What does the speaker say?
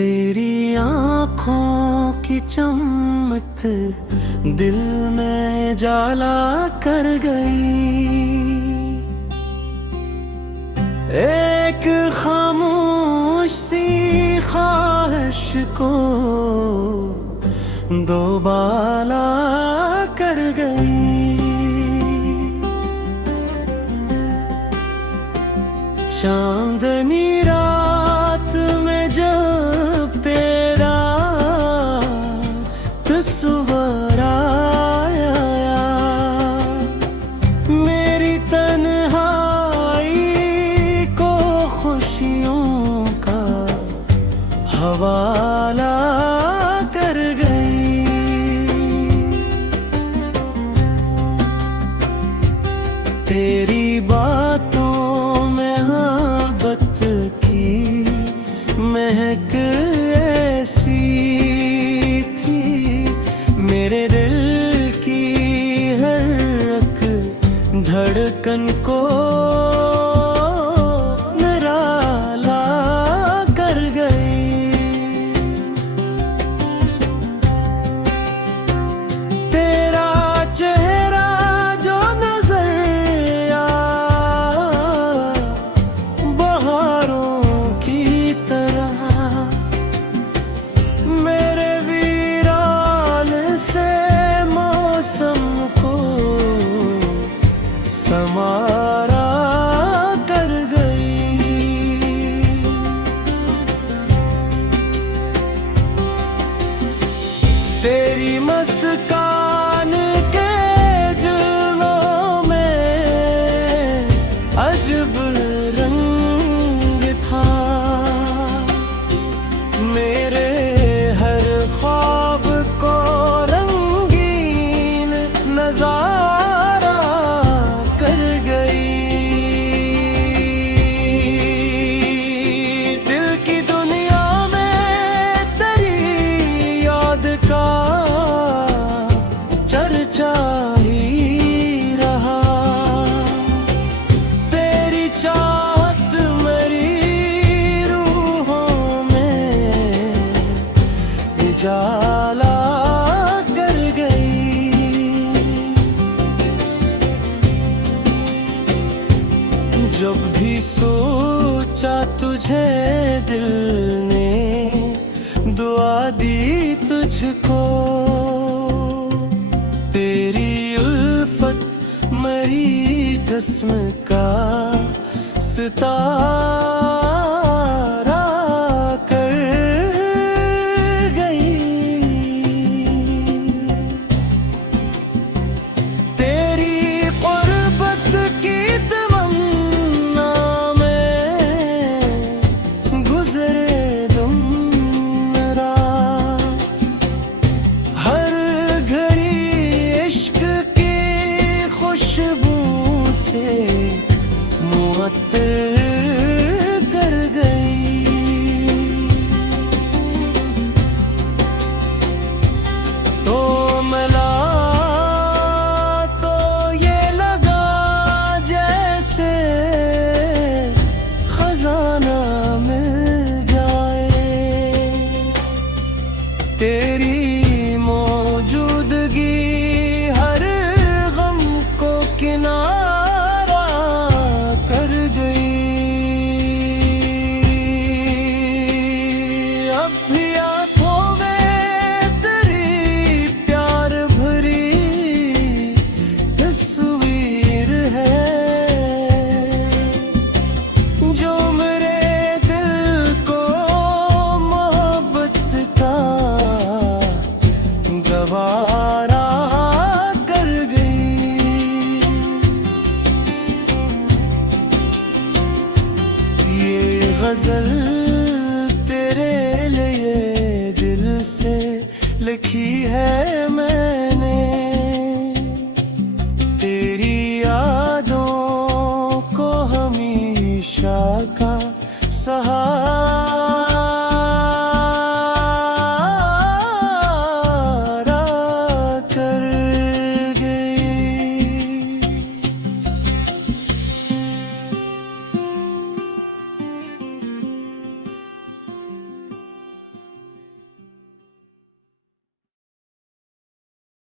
तेरी आँखों की चमक दिल में जाला कर गई। एक खामोश सी ख्वाहिश को दोबाला कर गई। चांदनी रात में जब तेरा तस्वीर आया, मेरी तन्हाई को खुशियों का हवाला कर गई। तेरी बातों में मोहब्बत की महक ऐसी थी, मेरे दिल की हर एक धड़कन को निराला कर गई। तेरा चेहरा जो नजर बहारों की तरह मेरे वीरान से मौसम को समारा कर गई। तेरी मुस्कान के जुल्मों में अजब रंग था, मेरे हर ख्वाब को रंगीन नजारा कर गई। दिल की दुनिया में तेरी याद का चर्चा ही रहा। तेरी चाहत मेरी रूहों में उजाला कर गई। जब भी सोचा तुझे दिल ने दुआ दी तुझको, तेरी उल्फत मरी जिस्म का सितारा कर गई। तेरी क़ुर्बत की तमन्ना में गुज़रे दिन रात, हर घड़ी इश्क की खुशबू से मुअत्तर कर गई। तो मिला तो ये लगा जैसे खजाना मिल जाए। तेरी मौजूदगी हर गम को किनारा कर गई। अब भी आंखों में तेरी प्यार भरी तस्वीर है, जो मेरे दिल को मोहब्बत का गवारा कर गई। ये गजल तेरे लिए दिल से लिखी है मैं।